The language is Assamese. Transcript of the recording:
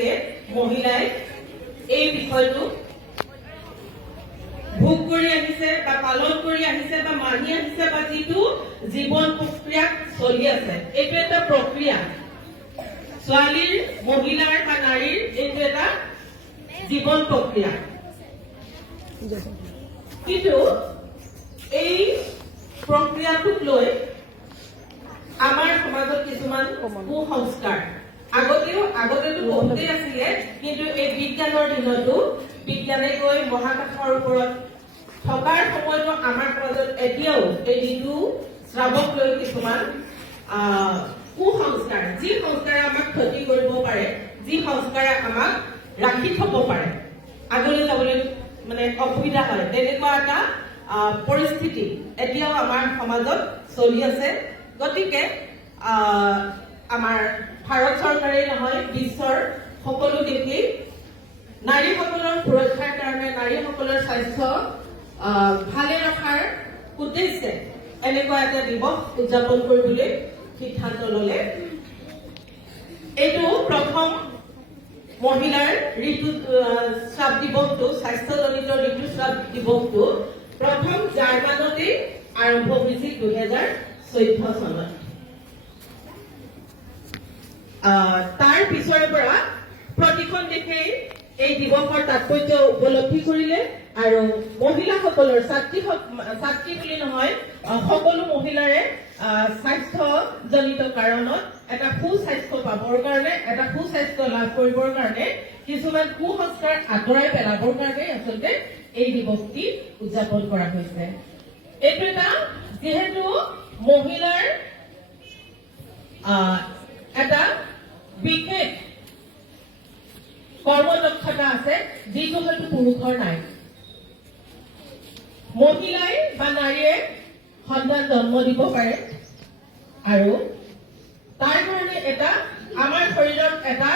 যে মহিলাই এই বিষয়টো ভোগ কৰি আহিছে বা পালন কৰি আহিছে বা মানি আহিছে বা যিটো জীৱন প্ৰক্ৰিয়াত চলি আছে, এইটো এটা প্ৰক্ৰিয়া। ছোৱালীৰ, মহিলাৰ বা নাৰীৰ এইটো এটা জীৱন প্ৰক্ৰিয়া। কিন্তু এই প্ৰক্ৰিয়াটোক লৈ আমাৰ সমাজত কিছুমান কুসংস্কাৰ আগতেতো বহুতেই আছিলে, কিন্তু এই বিজ্ঞানৰ দিনতো বিজ্ঞানে গৈ মহাকাশৰ ওপৰত থকাৰ সময়তো আমাৰ সমাজত এতিয়াও এই ঋতু শ্ৰাৱক লৈ কিছুমান কুসংস্কাৰ, যি সংস্কাৰে আমাক ক্ষতি কৰিব পাৰে, যি সংস্কাৰে আমাক ৰাখি থব পাৰে, আগলৈ যাবলৈ মানে অসুবিধা হয়, তেনেকুৱা এটা পৰিস্থিতি এতিয়াও আমাৰ সমাজত চলি আছে। গতিকে আমাৰ ভাৰত চৰকাৰেই নহয়, বিশ্বৰ সকলো দেশেই নাৰীসকলৰ সুৰক্ষাৰ কাৰণে, নাৰীসকলৰ স্বাস্থ্য ভালে ৰখাৰ উদ্দেশ্যে এনেকুৱা এটা দিৱস উদযাপন কৰিবলৈ সিদ্ধান্ত ললে। এইটো প্ৰথম মহিলাৰ ঋতুস্ৰাৱ দিৱসটো, স্বাস্থ্যজনিত ঋতুস্ৰাৱ দিৱসটো প্ৰথম জাৰ্মানতেই আৰম্ভ হৈছিল 2014 চনত। তাৰ পিছৰে পৰা প্ৰতিখন দেশেই এই দিৱসৰ তাৎপৰ্য উপলব্ধি কৰিলে আৰু মহিলাসকলৰ ছাত্ৰী বুলি নহয়, সকলো মহিলাৰে স্বাস্থ্যজনিত কাৰণত এটা সুস্বাস্থ্য পাবৰ কাৰণে, এটা সুস্বাস্থ্য লাভ কৰিবৰ কাৰণে, কিছুমান কুসংস্কাৰ আঁতৰাই পেলাবৰ কাৰণে আচলতে এই দিৱসটি উদযাপন কৰা হৈছে। এইটো এটা যিহেতু মহিলাৰ এটা বিশেষ কৰ্মদক্ষতা আছে, যিটো হয়তো পুৰুষৰ নাই। মহিলাই বা নাৰীয়ে সন্তান জন্ম দিব পাৰে আৰু তাৰ কাৰণে এটা আমাৰ শৰীৰত এটা